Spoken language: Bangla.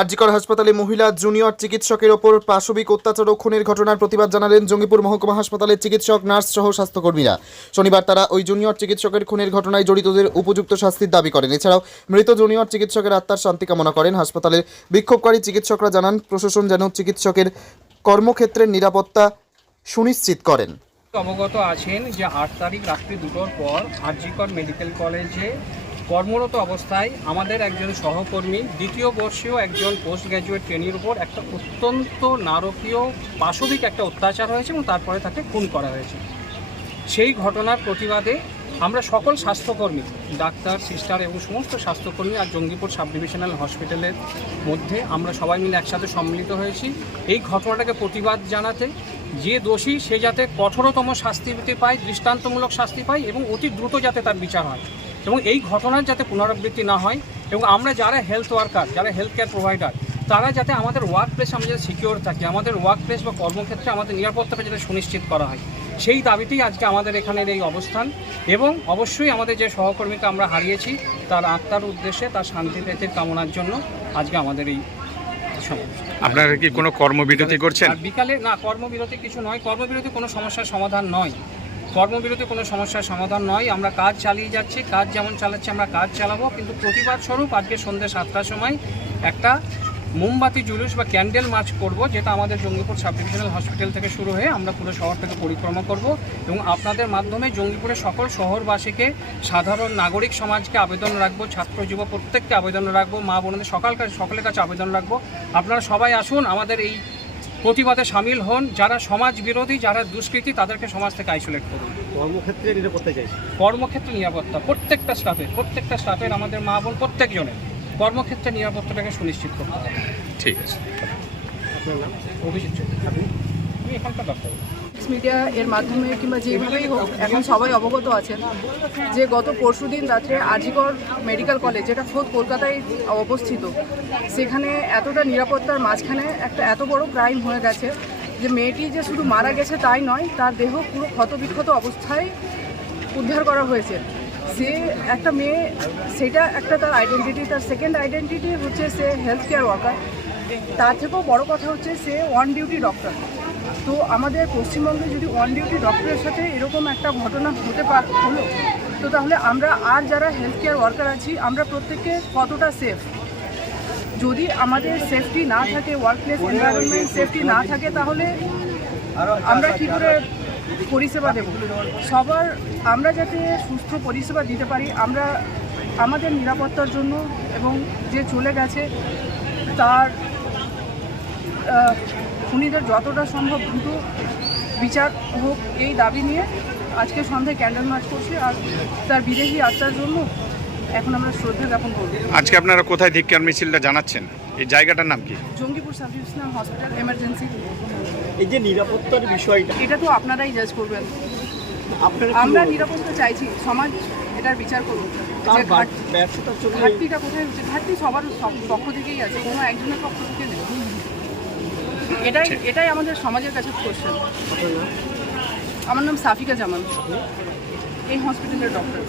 আরজিকর হাসপাতালে মহিলা জুনিয়র চিকিৎসকের ওপর পাশবিক অত্যাচার ও খুনের ঘটনার প্রতিবাদ জানালেন জঙ্গিপুর মহকুমা হাসপাতালের চিকিৎসক, নার্স সহ স্বাস্থ্যকর্মীরা। শনিবার তারা ওই জুনিয়র চিকিৎসকের খুনের ঘটনায় জড়িতদের উপযুক্ত শাস্তির দাবি করেন। এছাড়াও মৃত জুনিয়র চিকিৎসকের আত্মার শান্তি কামনা করেন। হাসপাতালের বিক্ষোভকারী চিকিৎসকরা জানান, প্রশাসন যেন চিকিৎসকের কর্মক্ষেত্রের নিরাপত্তা সুনিশ্চিত করেন। অবগত আছেন যে 8 তারিখ রাত্রি 2টোর পর আরজিকর মেডিকেল কলেজে কর্মরত অবস্থায় আমাদের একজন সহকর্মী, দ্বিতীয় বর্ষীয় একজন পোস্ট গ্র্যাজুয়েট ট্রেনির উপর একটা অত্যন্ত নারকীয় পাশবিক একটা অত্যাচার হয়েছে এবং তারপরে তাকে খুন করা হয়েছে। সেই ঘটনার প্রতিবাদে আমরা সকল স্বাস্থ্যকর্মী, ডাক্তার, সিস্টার এবং সমস্ত স্বাস্থ্যকর্মী আর জঙ্গিপুর সাব ডিভিশনাল হসপিটালের মধ্যে আমরা সবাই মিলে একসাথে সম্মিলিত হয়েছি এই ঘটনাটাকে প্রতিবাদ জানাতে। যে দোষী সে যাতে কঠোরতম শাস্তি পায়, দৃষ্টান্তমূলক শাস্তি পায় এবং অতি দ্রুত যাতে তার বিচার হয় এবং এই ঘটনার যাতে পুনরাবৃত্তি না হয় এবং আমরা যারা হেলথ ওয়ার্কার, যারা হেলথ কেয়ার প্রোভাইডার, তারা যাতে আমাদের ওয়ার্ক প্লেসে আমরা যাতে সিকিওর থাকি, আমাদের ওয়ার্ক প্লেস বা কর্মক্ষেত্রে আমাদের নিরাপত্তাটা যাতে সুনিশ্চিত করা হয়, সেই দাবিতেই আজকে আমাদের এখানের এই অবস্থান। এবং অবশ্যই আমাদের যে সহকর্মীকে আমরা হারিয়েছি তার আত্মার উদ্দেশ্যে, তার শান্তি পেতে কামনার জন্য আজকে আমাদের এই সময়। আপনারা কি কোনো কর্মবিরতি করছেন? আর বিকালে না, কর্মবিরতি কিছু নয়, কর্মবিরতি কোনো সমস্যার সমাধান নয়, কর্মবিরতি কোনো সমস্যার সমাধান নয়। আমরা কাজ চালিয়ে যাচ্ছি, কাজ যেমন চালাচ্ছি আমরা কাজ চালাবো, কিন্তু প্রতিবাদ স্বরূপ আজকে সন্ধ্যে 7টার সময় একটা মোমবাতি জুলুস বা ক্যান্ডেল মার্চ করব, যেটা আমাদের জঙ্গিপুর সাব ডিভিশনাল হসপিটাল থেকে শুরু হয়ে আমরা পুরো শহরটাকে পরিক্রমা করব এবং আপনাদের মাধ্যমে জঙ্গিপুরের সকল শহরবাসীকে, সাধারণ নাগরিক সমাজকে আবেদন রাখবো, ছাত্র যুব প্রত্যেককে আবেদন রাখবো, মা বোনদের সকলের কাছে আবেদন রাখবো, আপনারা সবাই আসুন, আমাদের এই প্রতিবাদে সামিল হন। যারা সমাজ বিরোধী, যারা দুষ্কৃতী, তাদেরকে সমাজ থেকে আইসোলেট করুন। কর্মক্ষেত্রে নিরাপত্তা চাইছি, কর্মক্ষেত্রে নিরাপত্তা প্রত্যেকটা স্টাফের আমাদের মা বোন প্রত্যেকজনের কর্মক্ষেত্রে নিরাপত্তাটাকে সুনিশ্চিত করতে হবে। ঠিক আছে। অভিজিৎ চৌধুরী, আমি এখানকার ডাক্তার। মিডিয়া এর মাধ্যমে কিংবা যেভাবেই হোক এখন সবাই অবগত আছেন যে গত পরশুদিন রাত্রে আরজিকর মেডিকেল কলেজ, যেটা খোদ কলকাতায় অবস্থিত, সেখানে এতটা নিরাপত্তার মাঝখানে একটা এত বড় ক্রাইম হয়ে গেছে যে মেয়েটি যে শুধু মারা গেছে তাই নয়, তার দেহ পুরো ক্ষতবিক্ষত অবস্থায় উদ্ধার করা হয়েছে। সে একটা মেয়ে, সেটা একটা তার আইডেন্টিটি, তার সেকেন্ড আইডেন্টিটি হচ্ছে সে হেলথ কেয়ার ওয়ার্কার, তার থেকেও বড় কথা হচ্ছে সে অন ডিউটি ডক্টর। তো আমাদের পশ্চিমবঙ্গে যদি অন ডিউটি ডক্টরের সাথে এরকম একটা ঘটনা হলো, তো তাহলে আমরা আর যারা হেলথ কেয়ার ওয়ার্কার আছি আমরা প্রত্যেকে কতটা সেফ? যদি আমাদের সেফটি না থাকে, ওয়ার্ক প্লেস এনভায়রনমেন্ট সেফটি না থাকে, তাহলে আমরা কী করে পরিষেবা দেব? সবার আমরা যাতে সুস্থ পরিষেবা দিতে পারি, আমরা আমাদের নিরাপত্তার জন্য এবং যে চলে গেছে তার খুনিদের যতটা সম্ভব দ্রুত বিচার হোক, এই দাবি নিয়ে আজকে সন্ধ্যায় ক্যান্ডেল মার্চ করছি। আর তার বিদেশি আত্মার জন্য এখন আমরা শ্রদ্ধা জ্ঞাপন করব। আজকে আপনারা কোথায় ধিক্কার মিছিলটা জানাচ্ছেন? এই জায়গাটার নাম কি? Jangipur sub divisional hospital emergency. এই যে নিরাপত্তার বিষয়টা, এটা তো আপনারাই জাজ করবেন। আপনারা আমরা নিরাপত্তা চাইছি, সমাজ এটার বিচার করুন। ঘাটতিটা কোথায় হচ্ছে? ঘাটতি সবার পক্ষ থেকেই আছে, কোনো একজনের পক্ষ থেকে নেই। এটাই আমাদের সমাজের কাছে কোশ্চেন। আমার নাম সাফিকা জামান, এই হসপিটালের ডক্টর।